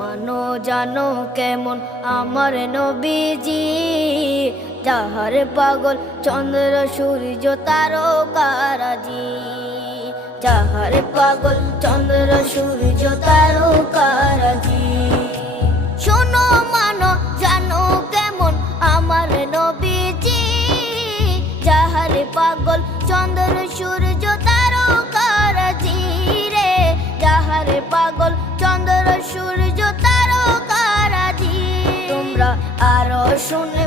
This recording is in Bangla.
মানো জানো কেমন আমার নবীজি, যাহার পাগল চন্দ্র সূর্য তারকারাজি, যাহার পাগল চন্দ্র সূর্য তারকারাজি। শোনো মানো জানো কেমন আমার নবীজি, যাহার পাগল চন্দ্র সূর্য তারকারাজি রে, যাহার পাগল চন্দ্র সূর্য তারকারাজি। তোমরা আরো শুনে